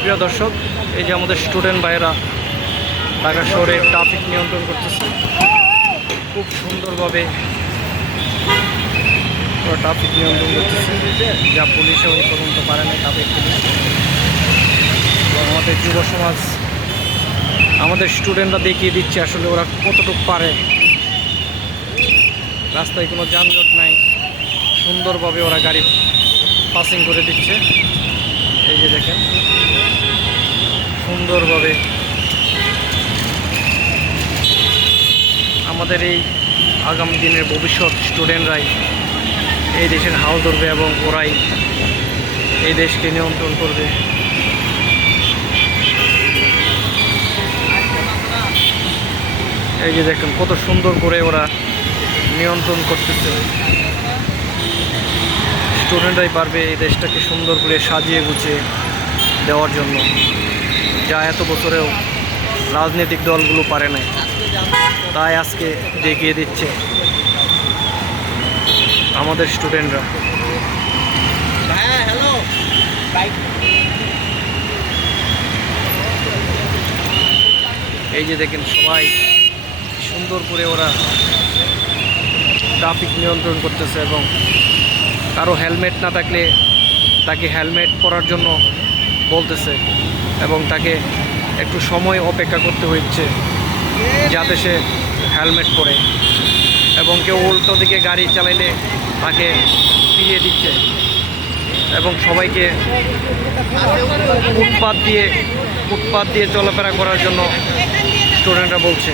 প্রিয় দর্শক, এই যে আমাদের স্টুডেন্ট ভাইয়েরা ঢাকা শহরে ট্রাফিক নিয়ন্ত্রণ করতেছে, খুব সুন্দরভাবে ট্রাফিক নিয়ন্ত্রণ করতেছে। যা পুলিশে ওই পর্যন্ত পারে না ট্রাফিক পুলিশ আমাদের যুব সমাজ, আমাদের স্টুডেন্টরা দেখিয়ে দিচ্ছে আসলে ওরা কতটুকু পারে। রাস্তায় কোনো যানজট নাই, সুন্দরভাবে ওরা গাড়ি পাসিং করে দিচ্ছে। যে দেখেন, সুন্দরভাবে আমাদের এই আগামী দিনের ভবিষ্যৎ স্টুডেন্টরাই এই দেশের হাল ধরবে এবং ওরাই এই দেশকে নিয়ন্ত্রণ করবে। এই যে দেখেন, কত সুন্দর করে ওরা নিয়ন্ত্রণ করতেছে। স্টুডেন্টরাই পারবে এই দেশটাকে সুন্দর করে সাজিয়ে গুছিয়ে দেওয়ার জন্য। যা এত বছরেও রাজনৈতিক দলগুলো পারে নাই। তাই আজকে দেখিয়ে দিচ্ছে আমাদের স্টুডেন্টরা। এই যে দেখেন সবাই সুন্দর করে ওরা ট্রাফিক নিয়ন্ত্রণ করতেছে এবং কারও হেলমেট না থাকলে তাকে হেলমেট পরার জন্য বলতেছে এবং তাকে একটু সময় অপেক্ষা করতে হচ্ছে যাতে সে হেলমেট পরে এবং কেউ উল্টো দিকে গাড়ি চালাইলে তাকে ফিরিয়ে দিচ্ছে এবং সবাইকে ফুটপাত দিয়ে ফুটপাত দিয়ে চলাফেরা করার জন্য স্টুডেন্টরা বলছে।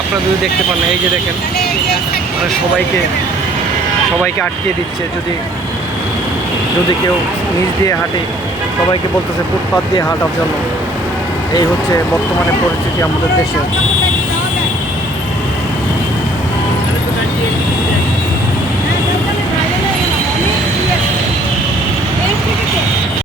আপনারা যদি দেখতে পান, এই যে দেখেন মানে সবাইকে সবাইকে আটকে দিচ্ছে যদি যদি কেউ নিচ দিয়ে হাঁটে, সবাইকে বলতেছে, ফুটপাত দিয়ে হাঁটার জন্য। এই হচ্ছে বর্তমানে পরিস্থিতি আমাদের দেশে।